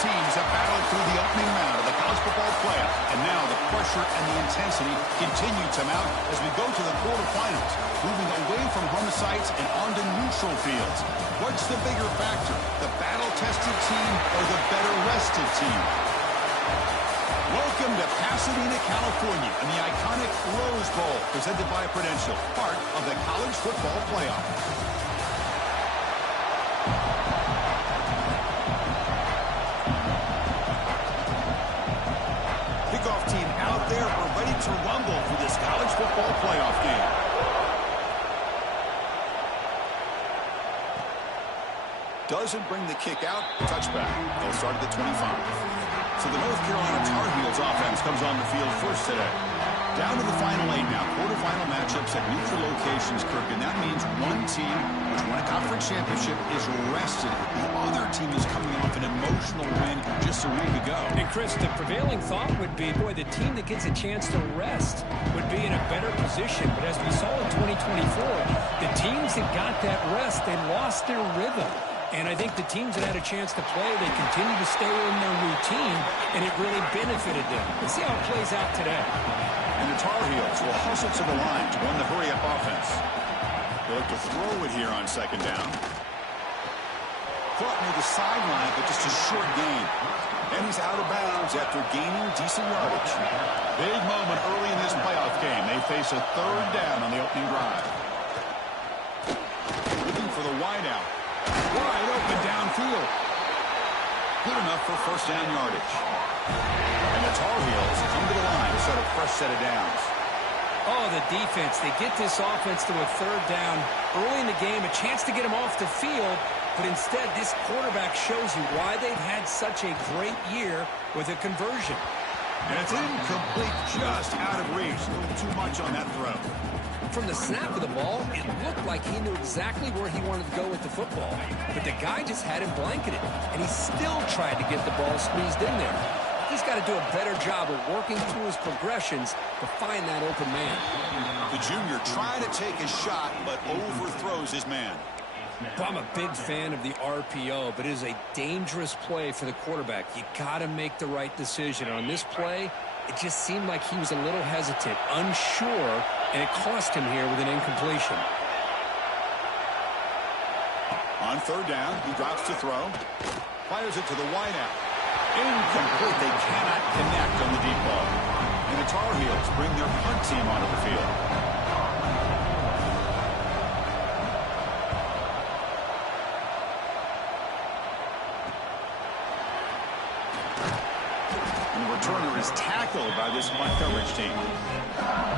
teams have battled through the opening round of the college football playoff, and now the pressure and the intensity continue to mount as we go to the quarterfinals, moving away from home sites and onto neutral fields. What's the bigger factor, the battle-tested team or the better-rested team? Welcome to Pasadena, California, and the iconic Rose Bowl, presented by Prudential, part of the college football playoff. Kickoff team out there. We're ready to rumble for this college football playoff game. Doesn't bring the kick out. Touchback. They'll start at the 25. So the North Carolina Tar Heels offense comes on the field first today. Down to the final 8 now. Quarterfinal matchups at neutral locations, Kirk, and that means one team which won a conference championship is rested. The other team is coming off an emotional win just a week ago. And Chris, the prevailing thought would be, boy, the team that gets a chance to rest would be in a better position. But as we saw in 2024, the teams that got that rest, they lost their rhythm. And I think the teams that had a chance to play, they continue to stay in their routine, and it really benefited them. Let's see how it plays out today. And the Tar Heels will hustle to the line to run the hurry-up offense. They'll look to throw it here on second down. Caught near the sideline, but just a short gain. And he's out of bounds after gaining decent yardage. Big moment early in this playoff game. They face a third down on the opening drive. Looking for the wideout. Wide open downfield. Good enough for first down yardage. And the Tar Heels come to the line to set a fresh set of downs. Oh, the defense. They get this offense to a third down early in the game, a chance to get them off the field, but instead this quarterback shows you why they've had such a great year with a conversion. And it's incomplete, just out of reach. A little too much on that throw. From the snap of the ball, it looked like he knew exactly where he wanted to go with the football. But the guy just had him blanketed, and he still tried to get the ball squeezed in there. He's got to do a better job of working through his progressions to find that open man. The junior trying to take a shot, but overthrows his man. Well, I'm a big fan of the RPO, but it is a dangerous play for the quarterback. You got to make the right decision. On this play, it just seemed like he was a little hesitant, unsure, and it cost him here with an incompletion. On third down, he drops to throw. Fires it to the wideout. Incomplete. They cannot connect on the deep ball. And the Tar Heels bring their punt team onto the field. And the returner is tackled by this punt coverage team.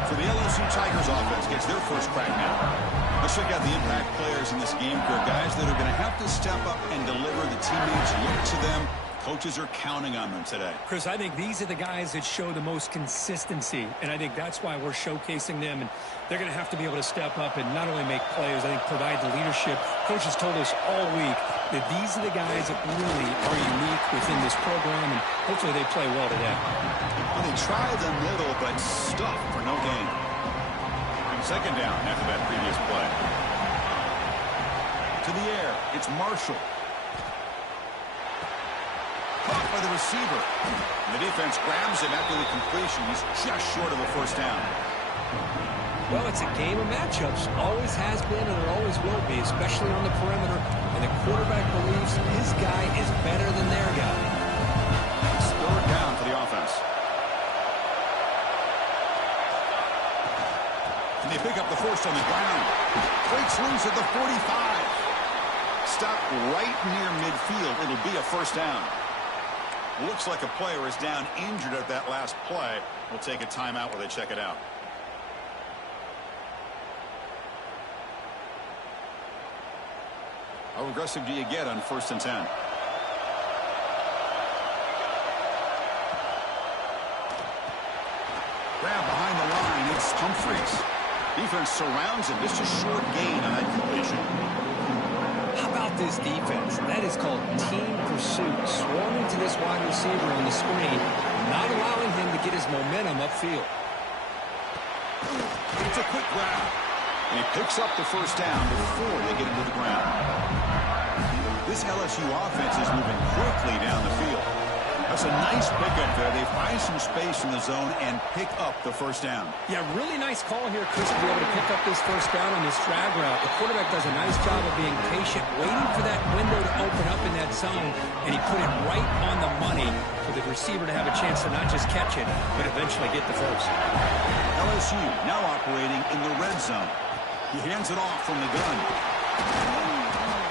So the LSU Tigers offense gets their first crack now. Let's check out the impact players in this game, guys that are going to have to step up and deliver. The teammates look to them. Coaches are counting on them today. Chris, I think these are the guys that show the most consistency, and I think that's why we're showcasing them. And they're going to have to be able to step up and not only make plays, I think provide the leadership. Coaches told us all week that these are the guys that really are unique within this program, and hopefully they play well today. Well, they try the middle, but stuff for no gain. Second down after that previous play. To the air, it's Marshall. Caught by the receiver. And the defense grabs him after the completion. He's just short of a first down. Well, it's a game of matchups. Always has been and it always will be, especially on the perimeter. And the quarterback believes his guy is better than their guy. It's third down for the offense. And they pick up the first on the ground. Breaks loose at the 45. Stop right near midfield. It'll be a first down. Looks like a player is down injured at that last play. We'll take a timeout while they check it out. How aggressive do you get on 1st and 10? Grab behind the line. It's Humphreys. Defense surrounds him. Just a short gain on that completion. How about this defense? That is called team pursuit. Swarming to this wide receiver on the screen, not allowing him to get his momentum upfield. It's a quick grab. And he picks up the first down before they get him to the ground. This LSU offense is moving quickly down the field. That's a nice pickup there. They find some space in the zone and pick up the first down. Yeah, really nice call here, Chris, to be able to pick up this first down on this drag route. The quarterback does a nice job of being patient, waiting for that window to open up in that zone, and he put it right on the money for the receiver to have a chance to not just catch it, but eventually get the first. LSU now operating in the red zone. He hands it off from the gun.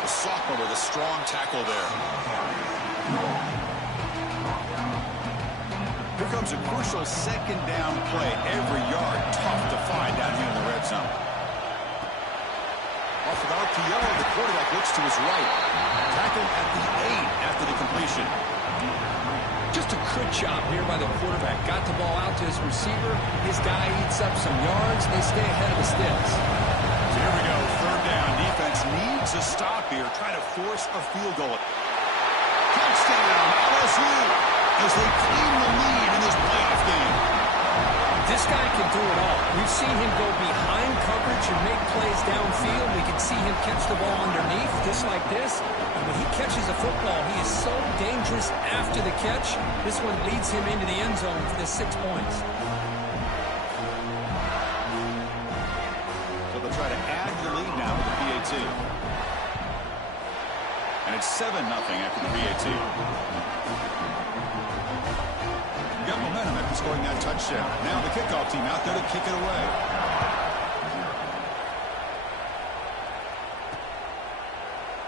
The sophomore with a strong tackle there. Here comes a crucial second down play. Every yard tough to find down here in the red zone. Off of RPO, the quarterback looks to his right. Tackled at the 8 after the completion. Just a good job here by the quarterback. Got the ball out to his receiver. His guy eats up some yards. They stay ahead of the sticks. So here we go, third down. Defense needs a stop here, trying to force a field goal. Touchdown, LSU! As they claim the lead in this playoff game. This guy can do it all. We've seen him go behind coverage and make plays downfield. We can see him catch the ball underneath, just like this. And when he catches a football, he is so dangerous after the catch. This one leads him into the end zone for the 6 points. So they'll try to add to the lead now with the PAT. And it's 7-0 after the PAT. Got momentum after scoring that touchdown. Now the kickoff team out there to kick it away.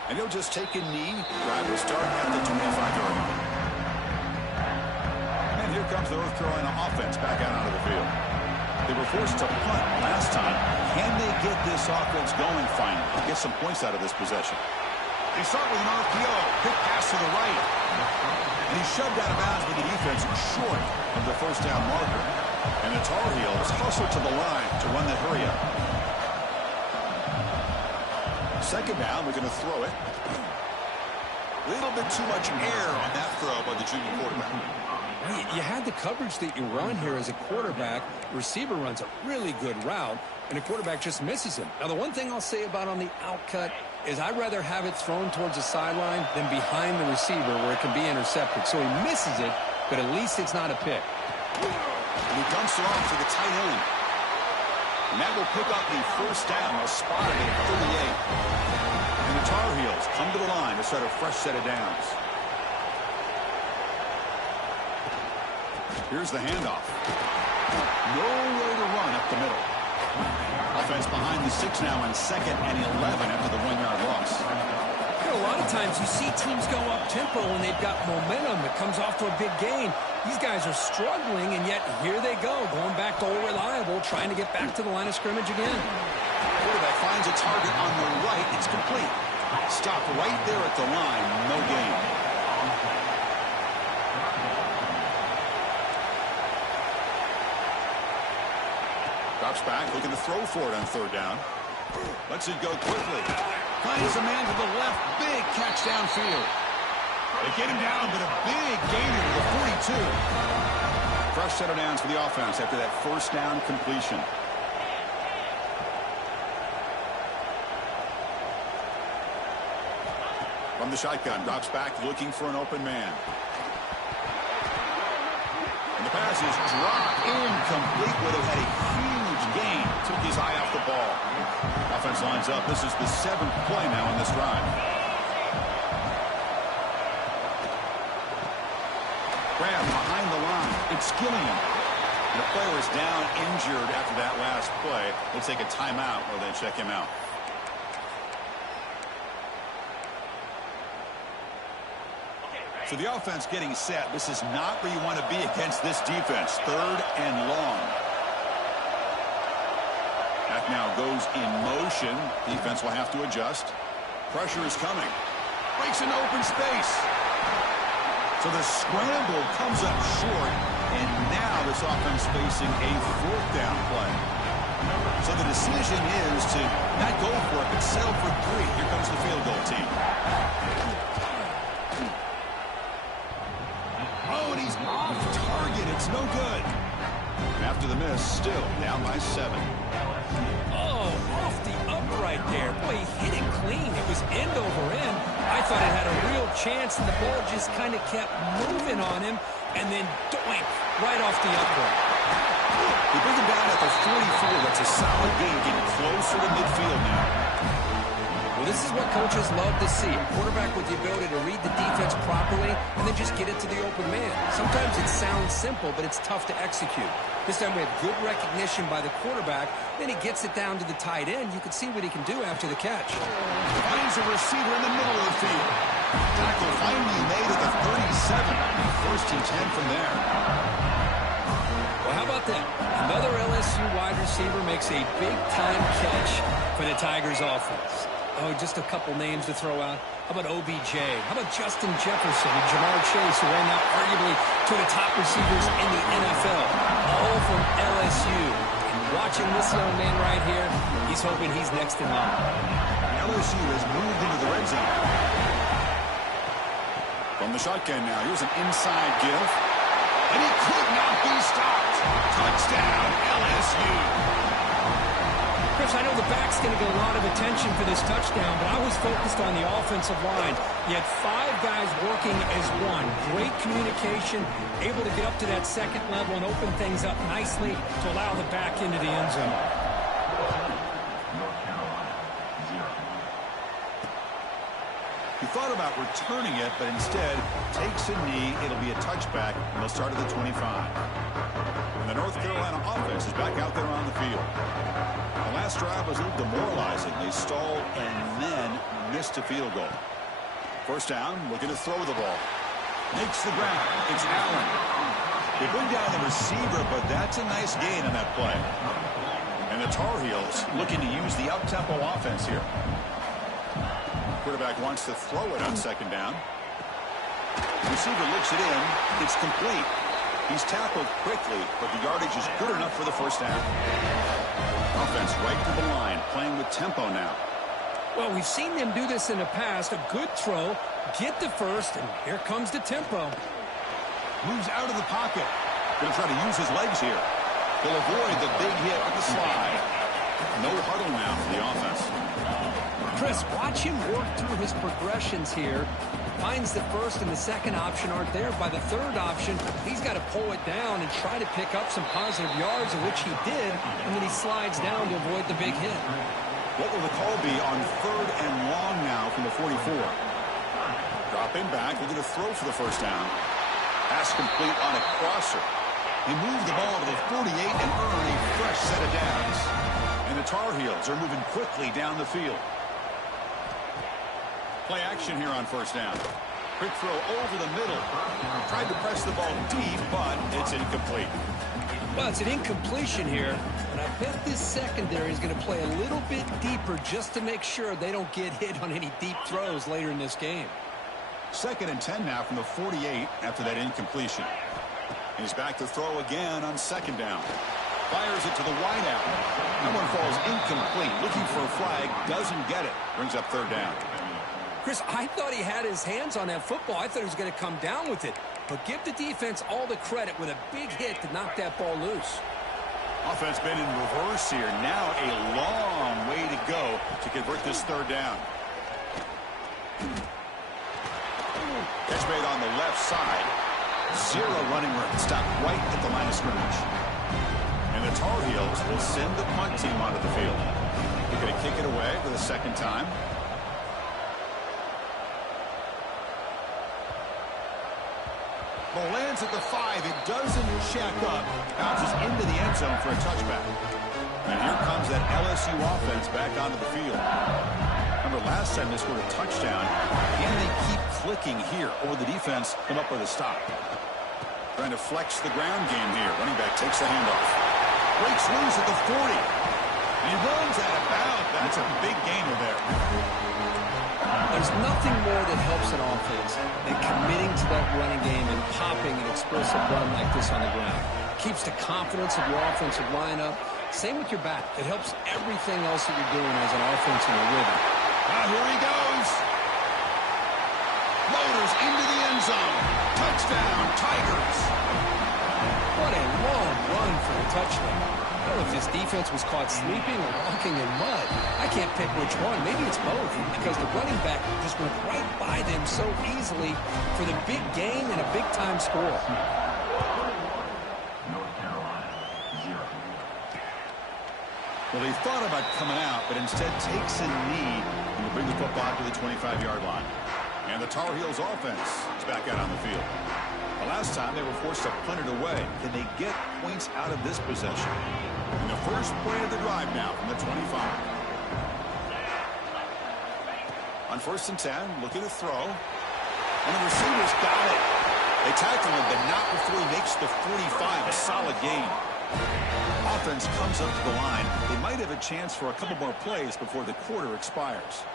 And he'll just take a knee. Drive will start at the 25-yard line. And here comes the North Carolina offense back out onto the field. They were forced to punt last time. Can they get this offense going finally? Get some points out of this possession. They start with an RPO. Quick pass to the right. And he's shoved out of bounds with the defense short of the first down marker. And the Tar Heels hustle to the line to run that hurry up. Second down, we're going to throw it. A little bit too much air on that throw by the junior quarterback. You had the coverage that you run here as a quarterback. Receiver runs a really good route, and the quarterback just misses him. Now, the one thing I'll say about on the outcut is I'd rather have it thrown towards the sideline than behind the receiver where it can be intercepted. So he misses it, but at least it's not a pick. And he dumps it off to the tight end. And that will pick up the first down. They'll spot it at 38. And the Tar Heels come to the line to start a fresh set of downs. Here's the handoff. No way to run up the middle. Offense behind the 6 now on 2nd and 11 after the 1-yard loss. You know, a lot of times you see teams go up-tempo when they've got momentum. It comes off to a big gain. These guys are struggling, and yet here they go, going back to old reliable, trying to get back to the line of scrimmage again. Quarterback finds a target on the right. It's complete. Stopped right there at the line. No gain. Drops back, looking to throw for it on third down. Lets it go quickly. Finds a man to the left. Big catch downfield. They get him down, but a big gainer to the 42. Fresh set of downs for the offense after that first down completion. From the shotgun, drops back, looking for an open man. And the pass is dropped incomplete. Would have had a huge gain. Took his eye off the ball. Offense lines up. This is the 7th play now on this drive. Grab behind the line. It's Gilliam. And the player is down injured after that last play. They'll take a timeout while they check him out. So the offense getting set. This is not where you want to be against this defense. 3rd and long. Back now goes in motion. Defense will have to adjust. Pressure is coming. Breaks into open space. So the scramble comes up short. And now this offense facing a 4th down play. So the decision is to not go for it, but settle for 3. Here comes the field goal team. Oh, and he's off target. It's no good. And after the miss, still down by 7. Oh, off the upright there. Boy, he hit it clean. It was end over end. I thought it had a real chance, and the ball just kind of kept moving on him, and then doink, right off the upright. They bring him down at the 44. That's a solid gain, getting closer to midfield now. Well, this is what coaches love to see. A quarterback with the ability to read the defense properly and then just get it to the open man. Sometimes it sounds simple, but it's tough to execute. This time we have good recognition by the quarterback. Then he gets it down to the tight end. You can see what he can do after the catch. Finds a receiver in the middle of the field. Tackle finally made at the 37. First and 10 from there. Well, how about that? Another LSU wide receiver makes a big-time catch for the Tigers offense. Oh, just a couple names to throw out. How about OBJ? How about Justin Jefferson and Jamar Chase, who are now arguably two of the top receivers in the NFL, all from LSU. And watching this young man right here, he's hoping he's next in line. LSU has moved into the red zone. From the shotgun now, here's an inside give. And he could not be stopped. Touchdown, LSU. Chris, I know the back's going to get a lot of attention for this touchdown, but I was focused on the offensive line. You had 5 guys working as one. Great communication, able to get up to that second level and open things up nicely to allow the back into the end zone. He thought about returning it, but instead takes a knee. It'll be a touchback, and they'll start at the 25. And the North Carolina offense is back out there on the field. The last drive was a little demoralizing. They stalled and then missed a field goal. First down, looking to throw the ball. Makes the ground. It's Allen. They bring down the receiver, but that's a nice gain on that play. And the Tar Heels looking to use the up-tempo offense here. Quarterback wants to throw it on second down. Receiver looks it in. It's complete. He's tackled quickly, but the yardage is good enough for the first down. Offense right to the line, playing with tempo now. Well, we've seen them do this in the past. A good throw, get the first, and here comes the tempo. Moves out of the pocket. Going to try to use his legs here. He'll avoid the big hit with the slide. No huddle now for the offense. Chris, watch him work through his progressions here. Finds the first and the second option aren't there. By the third option, he's got to pull it down and try to pick up some positive yards, of which he did, and then he slides down to avoid the big hit. What will the call be on third and long now from the 44? Dropping back, looking to throw for the first down. Pass complete on a crosser. He moved the ball to the 48 and earned a fresh set of downs. And the Tar Heels are moving quickly down the field. Play action here on first down. Quick throw over the middle. Tried to press the ball deep, but it's incomplete. Well, it's an incompletion here, and I bet this secondary is going to play a little bit deeper just to make sure they don't get hit on any deep throws later in this game. Second and 10 now from the 48 after that incompletion. He's back to throw again on second down. Fires it to the wideout. That one falls incomplete. Looking for a flag, doesn't get it. Brings up third down. Chris, I thought he had his hands on that football. I thought he was going to come down with it. But give the defense all the credit with a big hit to knock that ball loose. Offense been in reverse here. Now a long way to go to convert this third down. Catch made on the left side. 0 running room. Stopped right at the line of scrimmage. And the Tar Heels will send the punt team onto the field. They're going to kick it away for the second time. Ball lands at the 5. It doesn't check up. Bounces into the end zone for a touchback. And here comes that LSU offense back onto the field. Remember last time they scored a touchdown. Can they keep clicking here, or the defense come up with a stop? Trying to flex the ground game here. Running back takes the handoff. Breaks loose at the 40. And he runs out of bounds. That's a big gainer there. There's nothing more that helps an offense than committing to that running game and popping an explosive run like this on the ground. Keeps the confidence of your offensive lineup. Same with your back. It helps everything else that you're doing as an offense in a rhythm. Here he goes. Motors into the end zone. Touchdown, Tigers. What a long run for a touchdown. I don't know if this defense was caught sleeping or walking in mud. I can't pick which one. Maybe it's both, because the running back just went right by them so easily for the big gain and a big-time score. Well, he thought about coming out, but instead takes a knee and will bring the football to the 25-yard line. And the Tar Heels offense is back out on the field. The last time they were forced to punt it away. Can they get points out of this possession? And the first play of the drive now from the 25. On 1st and 10, looking to throw. And the receivers got it. They tackle him, but not before he makes the 45. A solid gain. Offense comes up to the line. They might have a chance for a couple more plays before the quarter expires.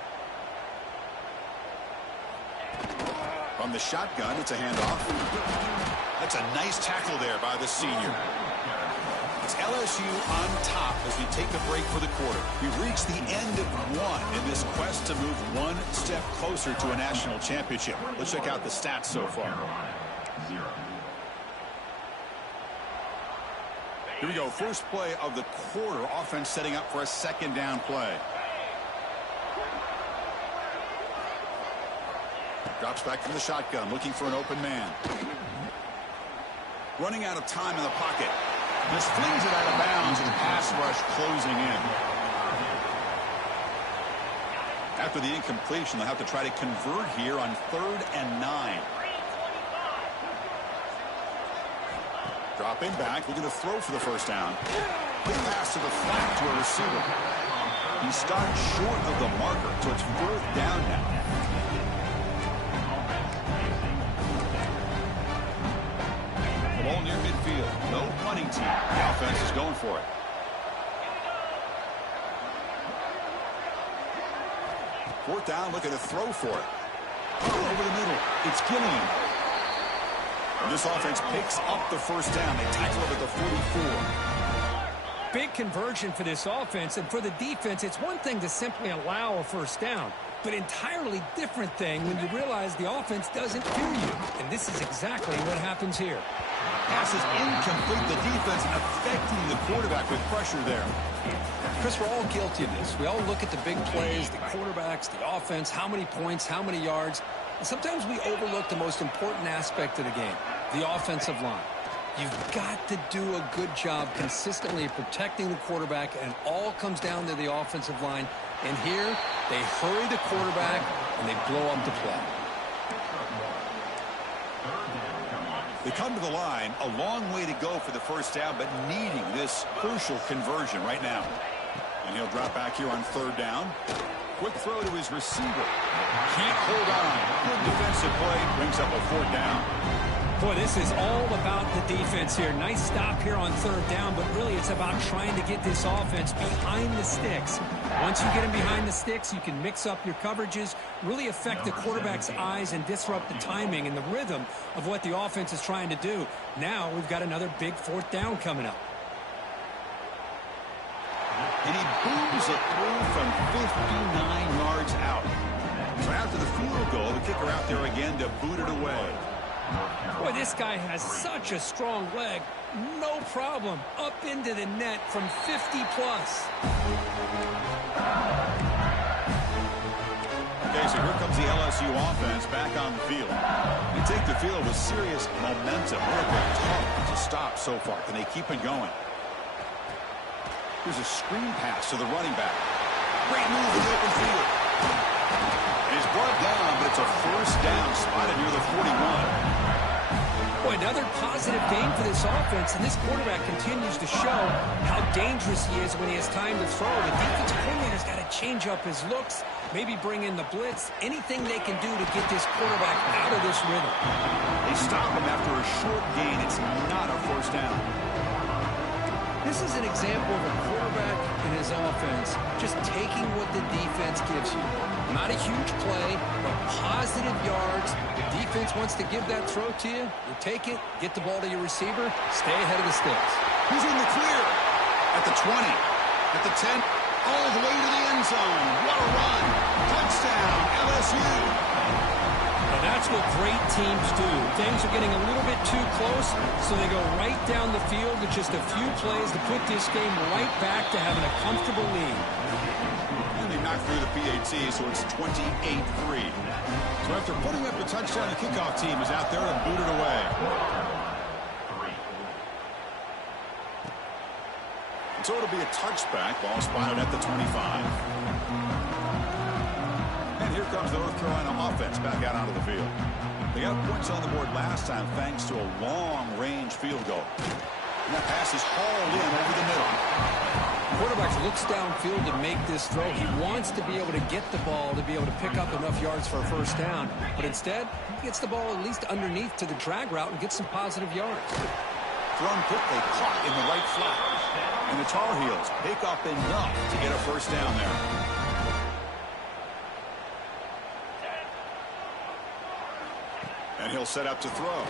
From the shotgun, it's a handoff. That's a nice tackle there by the senior. It's LSU on top as we take a break for the quarter. We've reached the end of one in this quest to move one step closer to a national championship. Let's check out the stats so far. Here we go. First play of the quarter. Offense setting up for a 2nd down play. Drops back from the shotgun, looking for an open man. Running out of time in the pocket. Just flings it out of bounds, and pass rush closing in. After the incompletion, they'll have to try to convert here on 3rd and 9. Dropping back, looking to throw for the 1st down. Quick pass to the flat to a receiver. He stopped short of the marker, so it's 4th down now. The ball near midfield. No punting team. The offense is going for it. Fourth down, looking to throw for it. Over the middle. It's Gillian. And this offense picks up the 1st down. They tackle it at the 44. Big conversion for this offense, and for the defense, it's one thing to simply allow a 1st down, but entirely different thing when you realize the offense doesn't fear you. And this is exactly what happens here. Pass is incomplete. The defense affecting the quarterback with pressure there. Chris, we're all guilty of this. We all look at the big plays, the quarterbacks, the offense, how many points, how many yards. And sometimes we overlook the most important aspect of the game, the offensive line. You've got to do a good job consistently protecting the quarterback, and it all comes down to the offensive line. And here, they hurry the quarterback, and they blow up the play. They come to the line, a long way to go for the 1st down, but needing this crucial conversion right now. And he'll drop back here on 3rd down. Quick throw to his receiver. Can't hold on. Good defensive play. Brings up a 4th down. Boy, this is all about the defense here. Nice stop here on 3rd down, but really it's about trying to get this offense behind the sticks. Once you get them behind the sticks, you can mix up your coverages, really affect the quarterback's eyes and disrupt the timing and the rhythm of what the offense is trying to do. Now we've got another big 4th down coming up. And he booms it through from 59 yards out. So after the field goal, the kicker out there again to boot it away. Boy, this guy has such a strong leg. No problem. Up into the net from 50-plus. Okay, so here comes the LSU offense back on the field. They take the field with serious momentum. They've been tough to stop so far. Can they keep it going? Here's a screen pass to the running back. Great move in the open field. And he's brought down, but it's a 1st down spotted near the 41. Boy, another positive game for this offense, and this quarterback continues to show how dangerous he is when he has time to throw. The defensive coordinator's got to change up his looks, maybe bring in the blitz, anything they can do to get this quarterback out of this rhythm. They stop him after a short gain. It's not a 1st down. This is an example of a quarterback and his offense just taking what the defense gives you. Not a huge play, but positive yards. The defense wants to give that throw to you. You take it, get the ball to your receiver, stay ahead of the sticks. He's in the clear at the 20, at the 10, all the way to the end zone. What a run. Touchdown, LSU. Well, that's That's what great teams do. Things are getting a little bit too close, so they go right down the field with just a few plays to put this game right back to having a comfortable lead. And they knocked through the PAT, so it's 28-3. So after putting up a touchdown, the kickoff team is out there to boot it away. And so it'll be a touchback. Ball spotted at the 25. And here comes the North Carolina offense back out onto the field. They got points on the board last time thanks to a long-range field goal. And that pass is hauled in over the middle. Quarterback looks downfield to make this throw. He wants to be able to get the ball to be able to pick up enough yards for a first down. But instead, he gets the ball at least underneath to the drag route and gets some positive yards. Thrown quickly, caught in the right flat. And the Tar Heels pick up enough to get a first down there. And he'll set up to throw. Oh,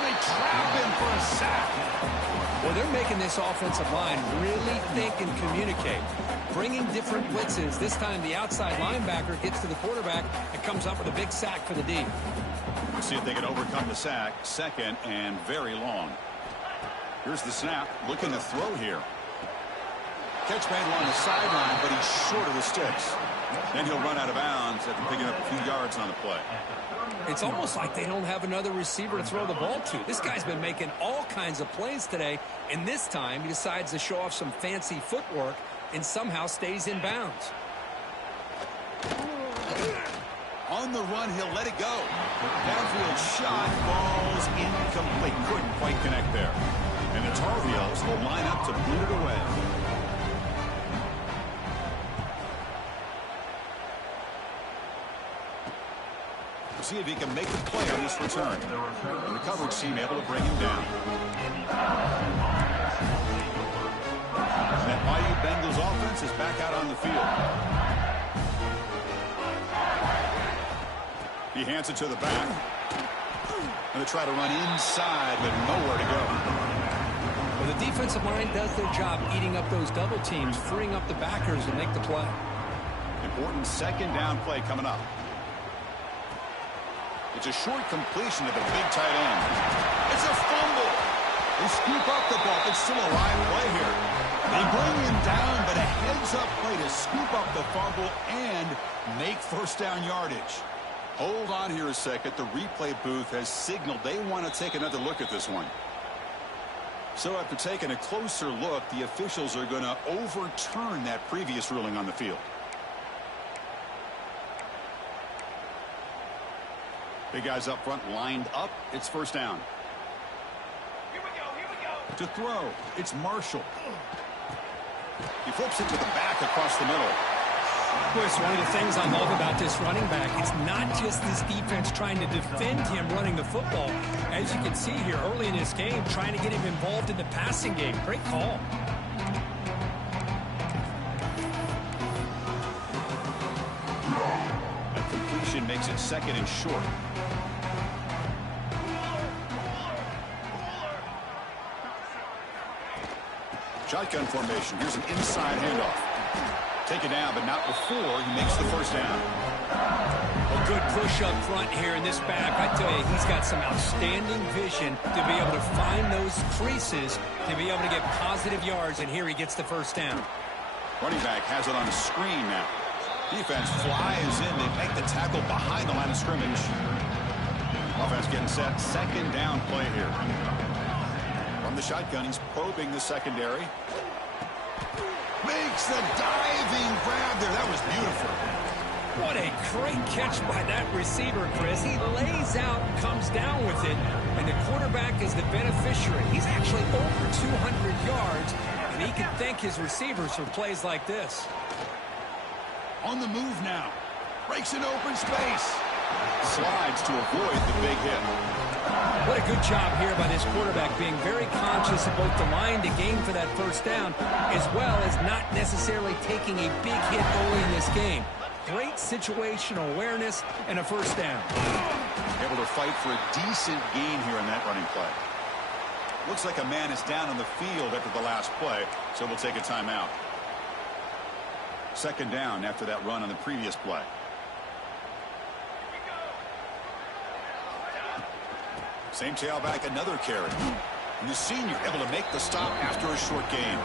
they trap him for a sack. Well, they're making this offensive line really think and communicate. Bringing different blitzes. This time the outside linebacker gets to the quarterback and comes up with a big sack for the D. We'll see if they can overcome the sack. Second and very long. Here's the snap. Looking to throw here. Catch made along the sideline, but he's short of the sticks. Then he'll run out of bounds after picking up a few yards on the play. It's almost like they don't have another receiver to throw the ball to. This guy's been making all kinds of plays today, and this time he decides to show off some fancy footwork and somehow stays in bounds. On the run, he'll let it go. Downfield shot, falls incomplete. Couldn't quite connect there. And the Tar Heels will line up to boot it away. See if he can make a play on this return. And the coverage team able to bring him down. That Bayou Bengals offense is back out on the field. He hands it to the back. And they try to run inside, but nowhere to go. Well, the defensive line does their job eating up those double teams, freeing up the backers to make the play. Important second down play coming up. It's a short completion to the big tight end. It's a fumble. They scoop up the ball. It's still a live play here. They bring him down, but a heads-up play to scoop up the fumble and make first down yardage. Hold on here a second. The replay booth has signaled they want to take another look at this one. So after taking a closer look, the officials are going to overturn that previous ruling on the field. Big guys up front lined up. It's first down. Here we go. To throw, it's Marshall. He flips it to the back across the middle. Boy, it's one of the things I love about this running back. It's not just this defense trying to defend him running the football. As you can see here early in this game, trying to get him involved in the passing game. Great call. That completion makes it second and short. Shotgun formation. Here's an inside handoff. Taken down, but not before he makes the first down. A good push up front here in this back. I tell you, he's got some outstanding vision to be able to find those creases, to be able to get positive yards, and here he gets the first down. Running back has it on the screen now. Defense flies in. They make the tackle behind the line of scrimmage. Offense getting set. Second down play here. From the shotgun, he's probing the secondary. Makes the diving grab there. That was beautiful. What a great catch by that receiver, Chris. He lays out, comes down with it, and the quarterback is the beneficiary. He's actually over 200 yards, and he can thank his receivers for plays like this. On the move now. Breaks an open space. Slides to avoid the big hit. What a good job here by this quarterback, being very conscious of both the line to gain for that first down, as well as not necessarily taking a big hit early in this game. Great situational awareness and a first down. Able to fight for a decent gain here in that running play. Looks like a man is down on the field after the last play, so we'll take a timeout. Second down after that run on the previous play. Same tailback, another carry. And the senior able to make the stop after a short gain.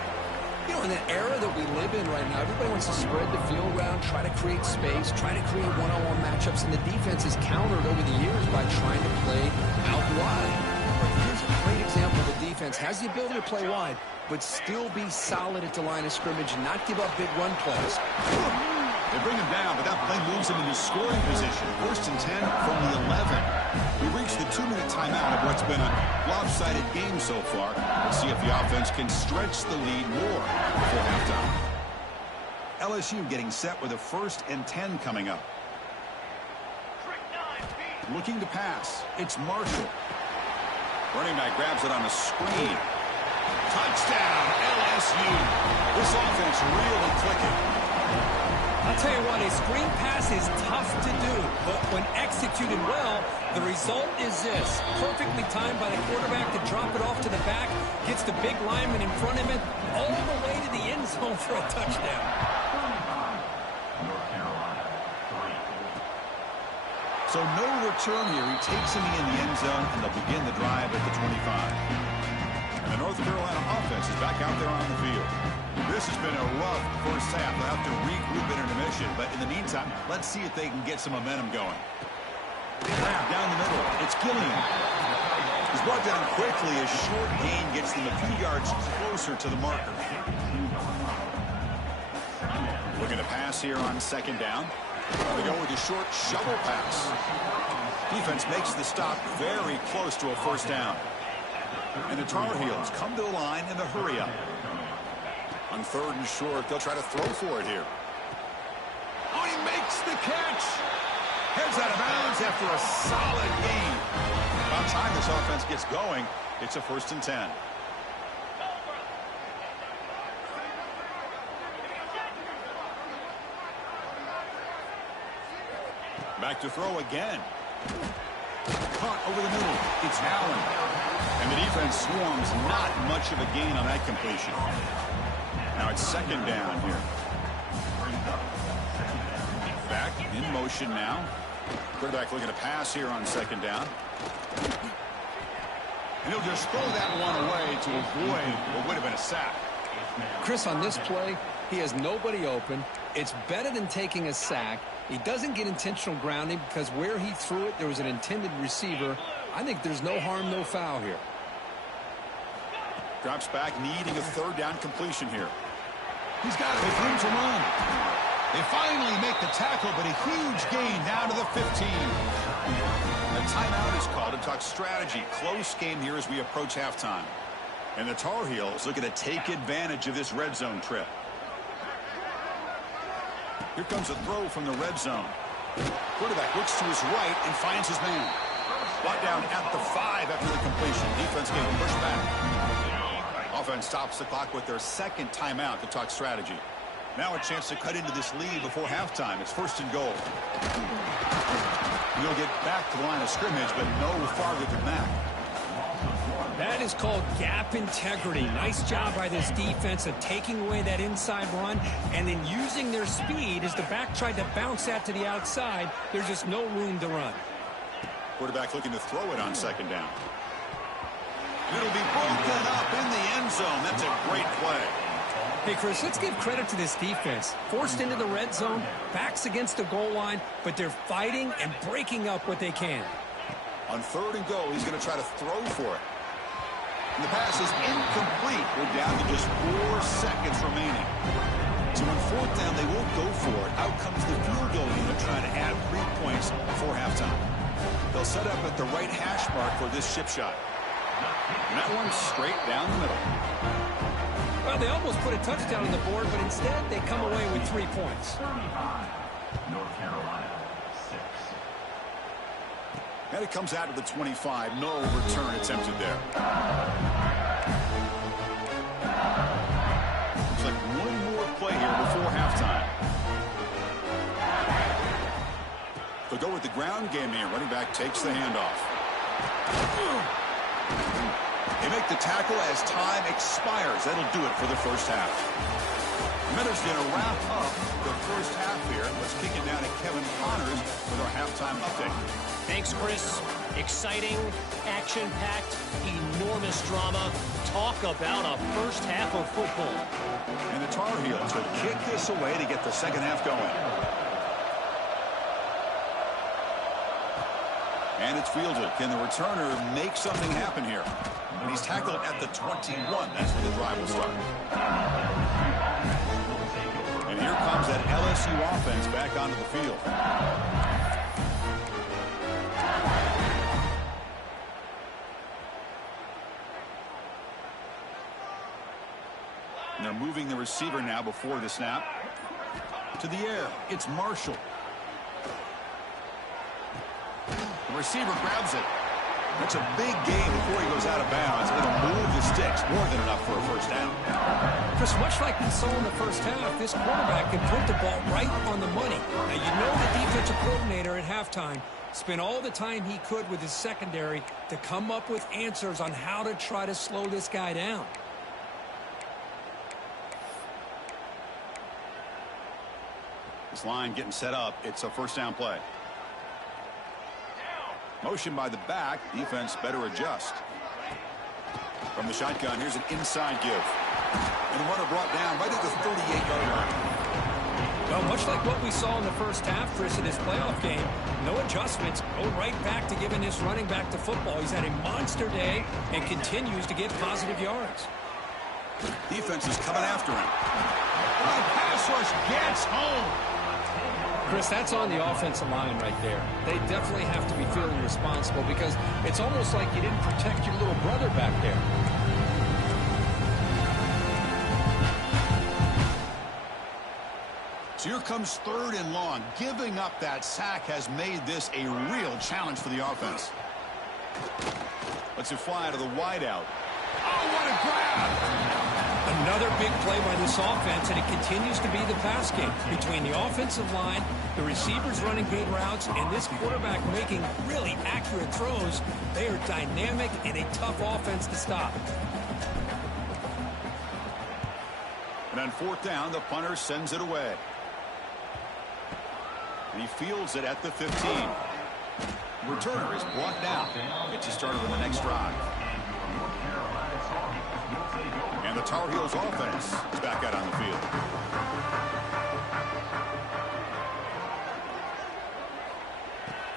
You know, in the era that we live in right now, everybody wants to spread the field around, try to create space, try to create one-on-one matchups, and the defense is countered over the years by trying to play out wide. But here's a great example. The defense has the ability to play wide, but still be solid at the line of scrimmage and not give up big run plays. They bring him down, but that play moves him into scoring position. 1st and 10 from the 11. We reached the 2-minute timeout of what's been a lopsided game so far. Let's see if the offense can stretch the lead more before halftime. LSU getting set with a 1st and 10 coming up. Looking to pass. It's Marshall. Running back grabs it on a screen. Touchdown, LSU. This offense really clicking. I'll tell you what, a screen pass is tough to do, but when executed well, the result is this. Perfectly timed by the quarterback to drop it off to the back, gets the big lineman in front of him, all the way to the end zone for a touchdown. So no return here. He takes him in the end zone, and they'll begin the drive at the 25. And the North Carolina offense is back out there on the field. This has been a rough first half. They'll have to regroup at intermission, but in the meantime, let's see if they can get some momentum going. Down the middle, it's Gilliam. He's brought down quickly. A short gain gets them a few yards closer to the marker. Looking to pass here on 2nd down. They go with a short shovel pass. Defense makes the stop very close to a 1st down. And the Tar Heels come to the line in the hurry-up. On 3rd and short, they'll try to throw for it here. Oh, he makes the catch. Heads out of bounds after a solid gain. About time this offense gets going, it's a 1st and 10. Back to throw again. Caught over the middle. It's Allen. And the defense swarms. Not much of a gain on that completion. Now it's 2nd down here. Back in motion now. Quarterback looking to pass here on 2nd down. And he'll just throw that one away to avoid what would have been a sack. Chris, on this play, he has nobody open. It's better than taking a sack. He doesn't get intentional grounding because where he threw it, there was an intended receiver. I think there's no harm, no foul here. Drops back, needing a 3rd down completion here. He's got it with room to run. They finally make the tackle, but a huge gain down to the 15. A timeout is called to talk strategy. Close game here as we approach halftime. And the Tar Heels looking to take advantage of this red zone trip. Here comes a throw from the red zone. Quarterback looks to his right and finds his man. Brought down at the 5 after the completion. Defense getting pushed back. Offense stops the clock with their 2nd timeout to talk strategy. Now a chance to cut into this lead before halftime. It's 1st and goal. He'll get back to the line of scrimmage, but no farther than that. That is called gap integrity. Nice job by this defense of taking away that inside run and then using their speed as the back tried to bounce that to the outside. There's just no room to run. Quarterback looking to throw it on 2nd down. It'll be broken up in the end zone. That's a great play. Hey, Chris, let's give credit to this defense. Forced into the red zone, backs against the goal line, but they're fighting and breaking up what they can. On 3rd and goal, he's going to try to throw for it. And the pass is incomplete. We're down to just 4 seconds remaining. So on 4th down, they won't go for it. Out comes the field goal unit trying to add 3 points before halftime. They'll set up at the right hash mark for this chip shot. And that one's straight down the middle. Well, they almost put a touchdown on the board, but instead they come away with 3 points. North Carolina, 6. And it comes out to the 25. No return attempted there. Looks like one more play here before halftime. They'll go with the ground game here. Running back takes the handoff. They make the tackle as time expires. That'll do it for the first half. Minutes going to wrap up the first half here. Let's kick it down to Kevin Connors with our halftime update. Thanks, Chris. Exciting, action-packed, enormous drama. Talk about a first half of football. And the Tar Heels will kick this away to get the second half going. And it's fielded. Can the returner make something happen here? And he's tackled at the 21. That's where the drive will start. And here comes that LSU offense back onto the field. And they're moving the receiver now before the snap. To the air. It's Marshall. The receiver grabs it. That's a big gain before he goes out of bounds. It'll move the sticks more than enough for a first down. Chris, much like we saw in the first half, this quarterback can put the ball right on the money. Now, you know the defensive coordinator at halftime spent all the time he could with his secondary to come up with answers on how to try to slow this guy down. This line getting set up. It's a first down play. Motion by the back. Defense better adjust. From the shotgun, here's an inside give. And the runner brought down right at the 38-yard line. Well, much like what we saw in the first half, Chris, in his playoff game, no adjustments. Go right back to giving this running back to football. He's had a monster day and continues to get positive yards. Defense is coming after him. Oh, pass rush gets home. Chris, that's on the offensive line right there. They definitely have to be feeling responsible because it's almost like you didn't protect your little brother back there. So here comes 3rd and long. Giving up that sack has made this a real challenge for the offense. Lets it fly out of the wideout. Oh, what a grab! Another big play by this offense, and it continues to be the pass game between the offensive line, the receivers running big routes, and this quarterback making really accurate throws. They are dynamic and a tough offense to stop. And on 4th down, the punter sends it away. And he fields it at the 15. Returner is brought down. Gets you started on the next drive. And the Tar Heels offense is back out on the field.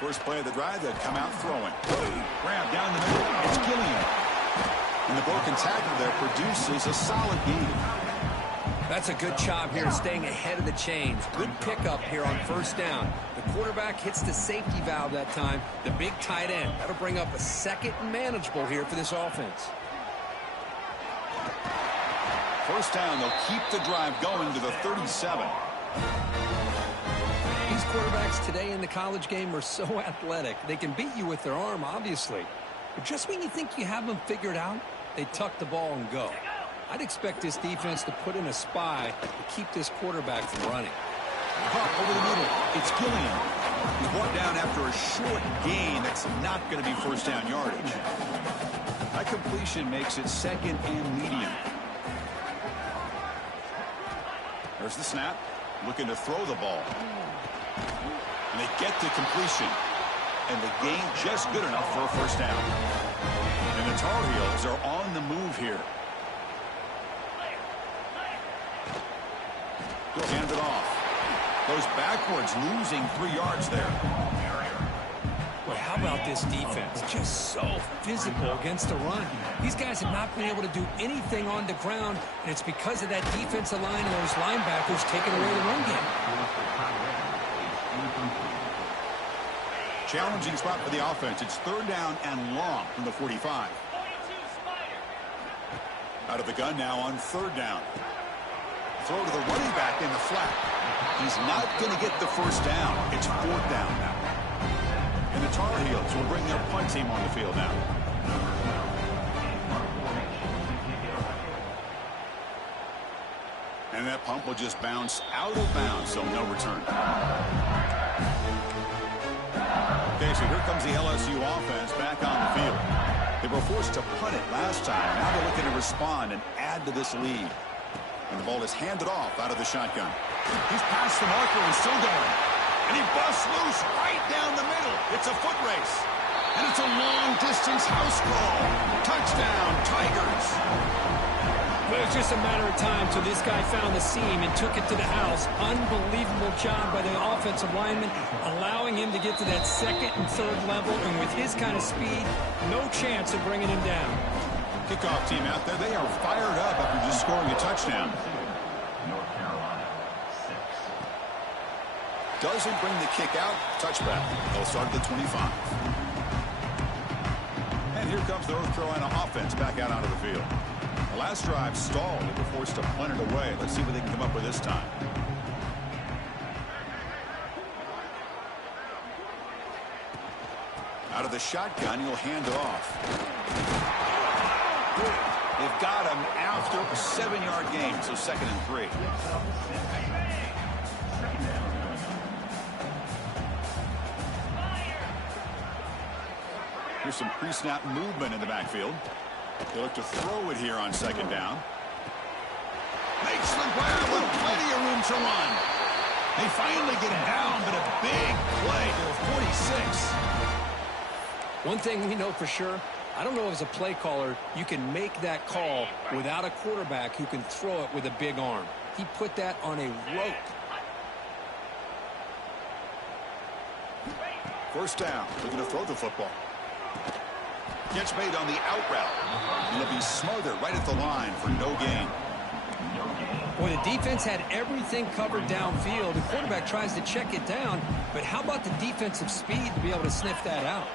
First play of the drive, they come out throwing. Grab down the middle. It's Gilliam. And the broken tackle there produces a solid gain. That's a good job here staying ahead of the chains. Good pickup here on first down. The quarterback hits the safety valve that time. The big tight end. That'll bring up a second and manageable here for this offense. First down, they'll keep the drive going to the 37. These quarterbacks today in the college game are so athletic. They can beat you with their arm, obviously. But just when you think you have them figured out, they tuck the ball and go. I'd expect this defense to put in a spy to keep this quarterback from running. Up over the middle. It's Gilliam. He's brought down after a short gain. That's not going to be first down yardage. That completion makes it 2nd and medium. There's the snap. Looking to throw the ball. And they get to completion. And the gain just good enough for a first down. And the Tar Heels are on the move here. He'll hand it off. Goes backwards, losing 3 yards there. Well, how about this defense? Just so physical against the run. These guys have not been able to do anything on the ground, and it's because of that defensive line and those linebackers taking away the run game. Challenging spot for the offense. It's 3rd down and long from the 45. Out of the gun now on 3rd down. Throw to the running back in the flat. He's not going to get the first down. It's 4th down now. And the Tar Heels will bring their punt team on the field now. And that punt will just bounce out of bounds, so no return. Okay, so here comes the LSU offense back on the field. They were forced to punt it last time. Now they're looking to respond and add to this lead. And the ball is handed off out of the shotgun. He's past the marker and still going. And he busts loose right down the middle. It's a foot race. And it's a long-distance house call. Touchdown, Tigers. But it's just a matter of time till this guy found the seam and took it to the house. Unbelievable job by the offensive lineman, allowing him to get to that second and third level. And with his kind of speed, no chance of bringing him down. Kickoff team out there, they are fired up after just scoring a touchdown. North Carolina, 6. Doesn't bring the kick out. Touchback. They'll start at the 25. And here comes the North Carolina offense back out onto the field. The last drive stalled. They were forced to punt it away. Let's see what they can come up with this time. Out of the shotgun, he'll hand it off. They've got him after a 7-yard gain, so 2nd and 3. Here's some pre-snap movement in the backfield. They look to throw it here on 2nd down. Makes the grab with plenty of room to run. They finally get him down, but a big play to 46. One thing we know for sure, I don't know as a play caller, you can make that call without a quarterback who can throw it with a big arm. He put that on a rope. First down, looking to throw the football. Catch made on the out route. And it'll be smothered right at the line for no gain. Boy, the defense had everything covered downfield. The quarterback tries to check it down, but how about the defensive speed to be able to sniff that out?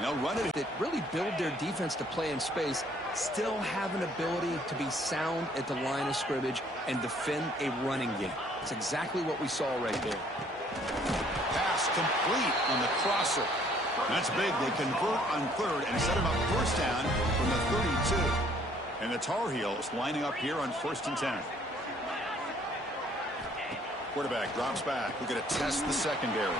They'll run it. That really build their defense to play in space, still have an ability to be sound at the line of scrimmage and defend a running game. It's exactly what we saw right there. Pass complete on the crosser. That's big. They convert on 3rd and set him up first down from the 32. And the Tar Heels lining up here on 1st and 10. Quarterback drops back. We're going to test the secondary.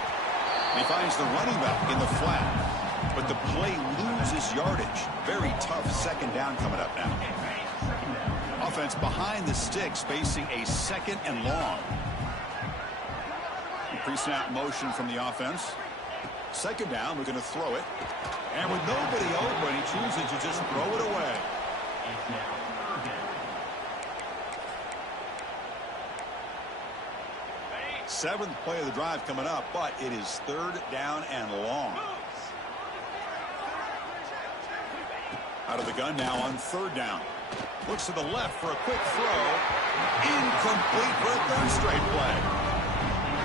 He finds the running back in the flat. But the play loses yardage. Very tough 2nd down coming up now. Offense behind the sticks facing a 2nd and long. Pre-snap motion from the offense. 2nd down, we're going to throw it. And with nobody open, he chooses to just throw it away. Seventh play of the drive coming up, but it is 3rd down and long. Out of the gun now on 3rd down. Looks to the left for a quick throw. Incomplete for a 3rd straight play.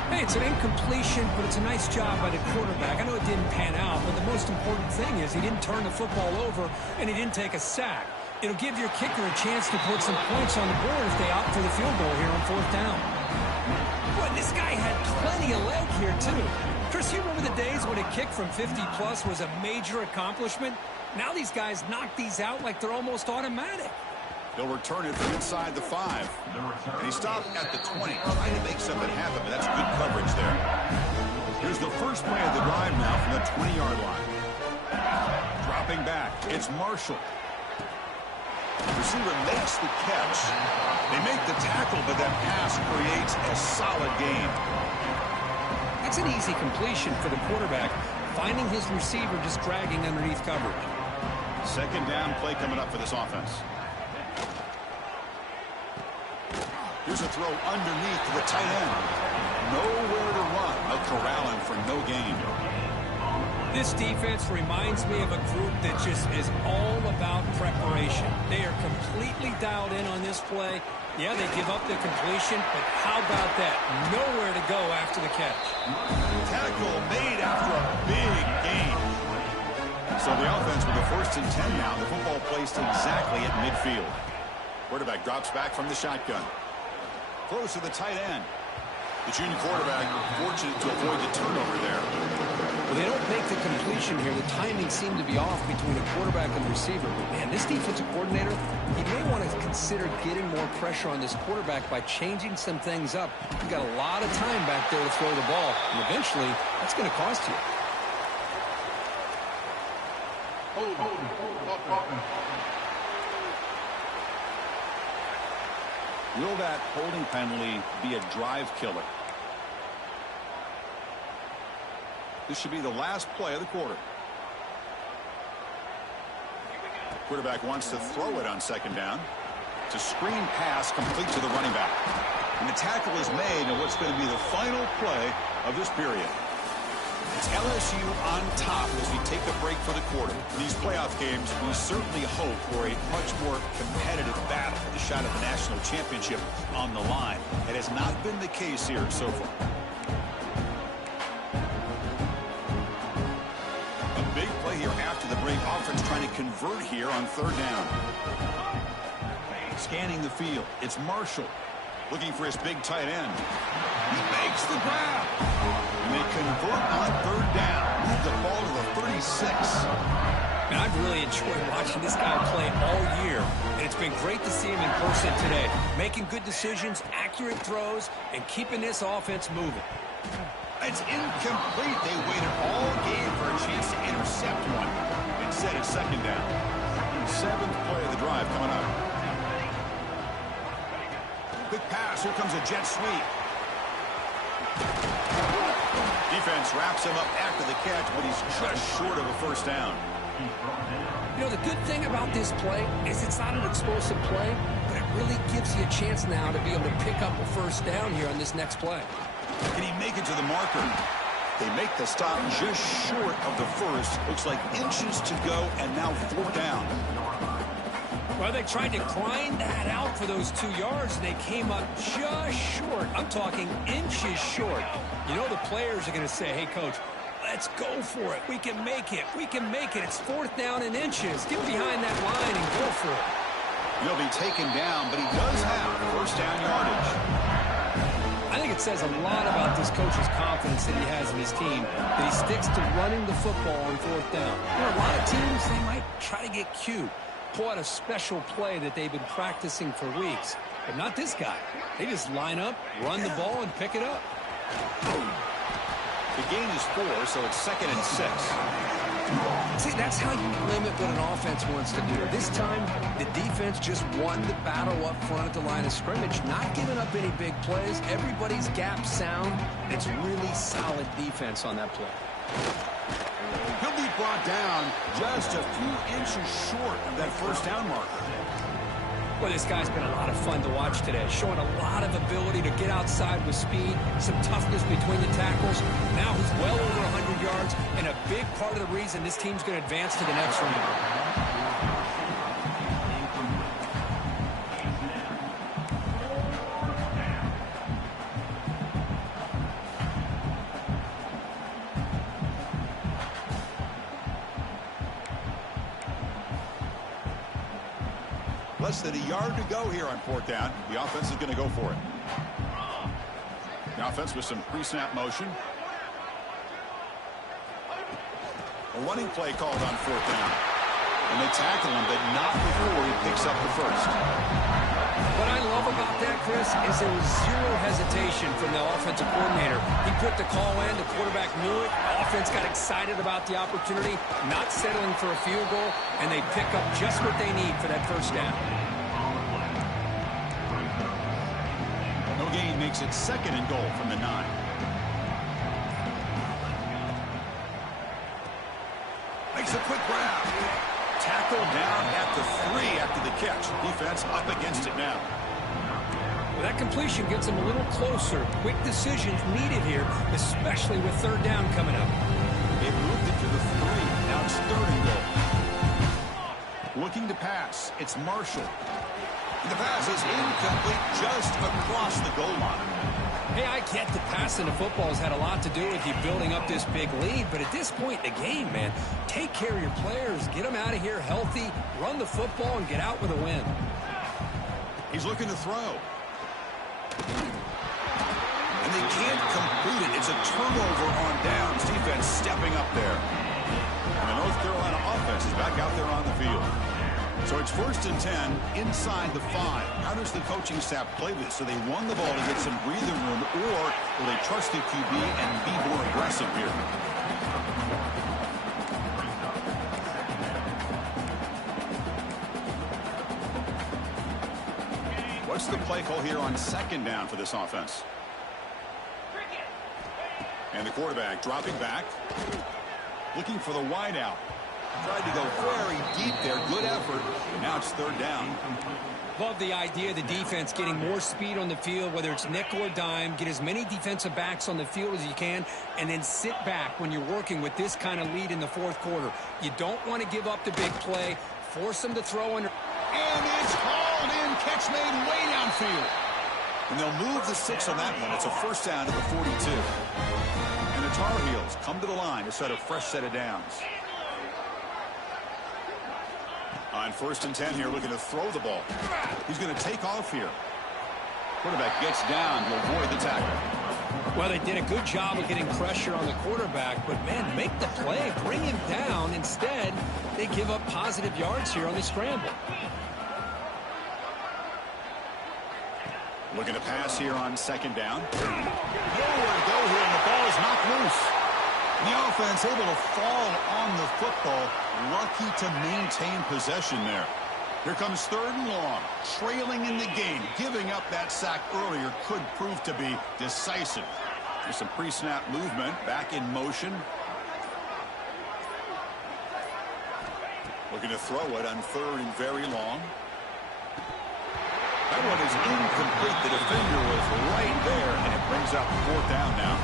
Hey, it's an incompletion, but it's a nice job by the quarterback. I know it didn't pan out, but the most important thing is he didn't turn the football over and he didn't take a sack. It'll give your kicker a chance to put some points on the board if they opt for the field goal here on 4th down. Boy, this guy had plenty of leg here, too. Chris, you remember the days when a kick from 50-plus was a major accomplishment? Now these guys knock these out like they're almost automatic. They'll return it from inside the 5. And he stopped at the 20, trying to make something happen, but that's good coverage there. Here's the first play of the drive now from the 20-yard line. Dropping back, it's Marshall. The receiver makes the catch. They make the tackle, but that pass creates a solid gain. That's an easy completion for the quarterback, finding his receiver just dragging underneath coverage. 2nd down play coming up for this offense. Here's a throw underneath to the tight end. Nowhere to run. They'll corral him for no gain. This defense reminds me of a group that just is all about preparation. They are completely dialed in on this play. Yeah, they give up the completion, but how about that? Nowhere to go after the catch. Tackle made after a big gain. So the offense with the 1st and 10 now. The football placed exactly at midfield. Quarterback drops back from the shotgun. Throws to the tight end. The junior quarterback fortunate to avoid the turnover there. Well, they don't make the completion here. The timing seemed to be off between the quarterback and the receiver. But, man, this defensive coordinator, he may want to consider getting more pressure on this quarterback by changing some things up. You've got a lot of time back there to throw the ball, and eventually that's going to cost you. Will that holding penalty be a drive killer? This should be the last play of the quarter. Quarterback wants to throw it on second down. It's a screen pass complete to the running back. And the tackle is made in what's going to be the final play of this period. It's LSU on top as we take a break for the quarter. In these playoff games, we certainly hope for a much more competitive battle with a shot at the national championship on the line. It has not been the case here so far. A big play here after the break. Offense trying to convert here on third down. Scanning the field. It's Marshall looking for his big tight end. He makes the grab. And they convert on third down. Move the ball to the 36. And I've really enjoyed watching this guy play all year. And it's been great to see him in person today. Making good decisions, accurate throws, and keeping this offense moving. It's incomplete. They waited all game for a chance to intercept one. Instead, it's second down. Seventh play of the drive coming up. Quick pass. Here comes a jet sweep. Defense wraps him up after the catch, but he's just short of a first down. You know, the good thing about this play is it's not an explosive play, but it really gives you a chance now to be able to pick up a first down here on this next play. Can he make it to the marker? They make the stop just short of the first. Looks like inches to go, and now fourth down. Well, they tried to grind that out for those 2 yards, and they came up just short. I'm talking inches short. You know the players are going to say, hey, Coach, let's go for it. We can make it. We can make it. It's fourth down in inches. Get behind that line and go for it. He'll be taken down, but he does have first down yardage. I think it says a lot about this coach's confidence that he has in his team, that he sticks to running the football on fourth down. You know, a lot of teams, they might try to get cute, pull out a special play that they've been practicing for weeks. But not this guy. They just line up, run the ball, and pick it up. The gain is 4, so it's 2nd and 6. See, that's how you limit what an offense wants to do. This time, the defense just won the battle up front at the line of scrimmage, not giving up any big plays. Everybody's gap sound. It's really solid defense on that play. He'll be brought down just a few inches short of that first down marker. Well, this guy's been a lot of fun to watch today, showing a lot of ability to get outside with speed, some toughness between the tackles. Now he's well over 100 yards, and a big part of the reason this team's going to advance to the next round. Less than a yard to go here on fourth down. The offense is going to go for it. The offense with some pre-snap motion. A running play called on fourth down. And they tackle him, but not before he picks up the first. What I love about that, Chris, is there was zero hesitation from the offensive coordinator. He put the call in, the quarterback knew it, the offense got excited about the opportunity, not settling for a field goal, and they pick up just what they need for that first down. No gain makes it 2nd and goal from the 9. Makes a quick grab. Tackle down at the 3 after the catch. Defense up against it now. Well, that completion gets them a little closer. Quick decisions needed here, especially with third down coming up. They moved it to the 3. Now it's 3rd and goal. Looking to pass. It's Marshall. And the pass is incomplete just across the goal line. Hey, I get the passing of football has had a lot to do with you building up this big lead, but at this point in the game, man, take care of your players, get them out of here healthy, run the football, and get out with a win. He's looking to throw. And they can't complete it. It's a turnover on downs. Defense stepping up there. And the North Carolina offense is back out there on the field. So it's 1st and 10 inside the 5. How does the coaching staff play this? Do they run the ball to get some breathing room, or will they trust the QB and be more aggressive here? What's the play call here on second down for this offense? And the quarterback dropping back, looking for the wide out. Tried to go very deep there. Good effort. Now it's third down. Love the idea of the defense getting more speed on the field, whether it's nickel or dime. Get as many defensive backs on the field as you can, and then sit back when you're working with this kind of lead in the fourth quarter. You don't want to give up the big play. Force them to throw under. And it's hauled in. Catch made way downfield. And they'll move the 6 on that one. It's a first down at the 42. And the Tar Heels come to the line to set a fresh set of downs. On 1st and 10 here, looking to throw the ball. He's going to take off here. Quarterback gets down to avoid the tackle. Well, they did a good job of getting pressure on the quarterback, but, man, make the play. Bring him down. Instead, they give up positive yards here on the scramble. Looking to pass here on 2nd down. Nowhere to go here, and the ball is knocked loose. And the offense able to fall on the football. Lucky to maintain possession there. Here comes 3rd and long. Trailing in the game. Giving up that sack earlier could prove to be decisive. There's some pre-snap movement. Back in motion. Looking to throw it on 3rd and very long. That one is incomplete. The defender was right there, and it brings up 4th down now.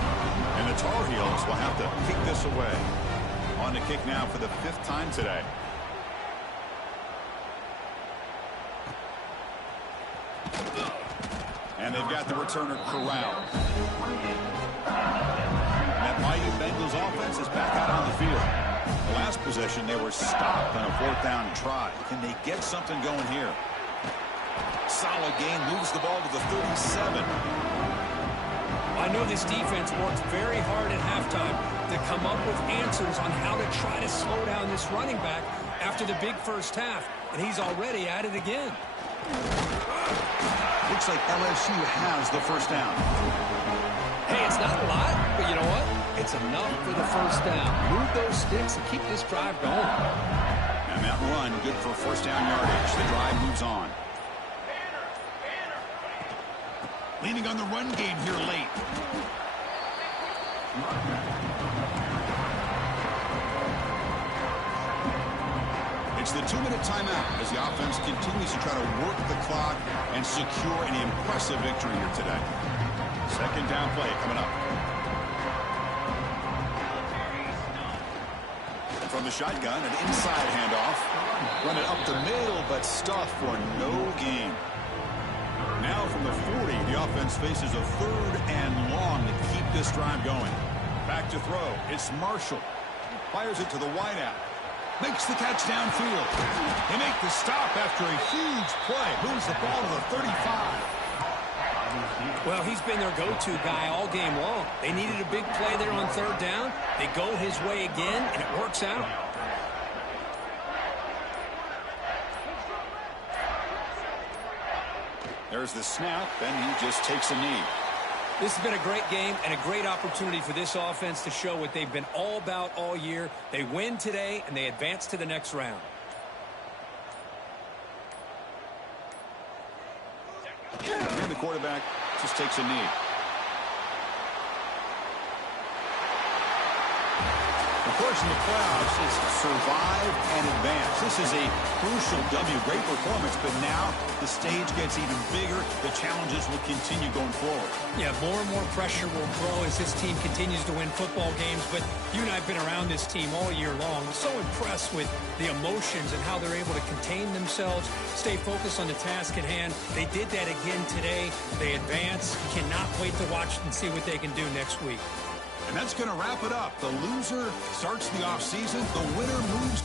And the Tar Heels will have to kick this away. On the kick now for the 5th time today. And they've got the returner corralled. That mighty Bengals offense is back out on the field. The last possession, they were stopped on a 4th down try. Can they get something going here? Solid game, moves the ball to the 37. I know this defense worked very hard at halftime to come up with answers on how to try to slow down this running back after the big first half, and he's already at it again. Looks like LSU has the first down. Hey, it's not a lot, but you know what? It's enough for the first down. Move those sticks and keep this drive going. And that run, good for first down yardage. The drive moves on. Leaning on the run game here late. It's the 2-minute timeout as the offense continues to try to work the clock and secure an impressive victory here today. 2nd down play coming up. And from the shotgun, an inside handoff. Run it up the middle, but stuffed for no gain. Now from the 40, the offense faces a 3rd and long to keep this drive going. Back to throw. It's Marshall. Fires it to the wideout. Makes the catch downfield. They make the stop after a huge play. Moves the ball to the 35. Well, he's been their go-to guy all game long. They needed a big play there on 3rd down. They go his way again, and it works out. There's the snap, and he just takes a knee. This has been a great game and a great opportunity for this offense to show what they've been all about all year. They win today, and they advance to the next round. And the quarterback just takes a knee. Of course, in the playoffs, it's survive and advance. This is a crucial W. Great performance, but now the stage gets even bigger. The challenges will continue going forward. Yeah, more and more pressure will grow as this team continues to win football games, but you and I have been around this team all year long. So impressed with the emotions and how they're able to contain themselves, stay focused on the task at hand. They did that again today. They advance. Cannot wait to watch and see what they can do next week. And that's going to wrap it up. The loser starts the offseason. The winner moves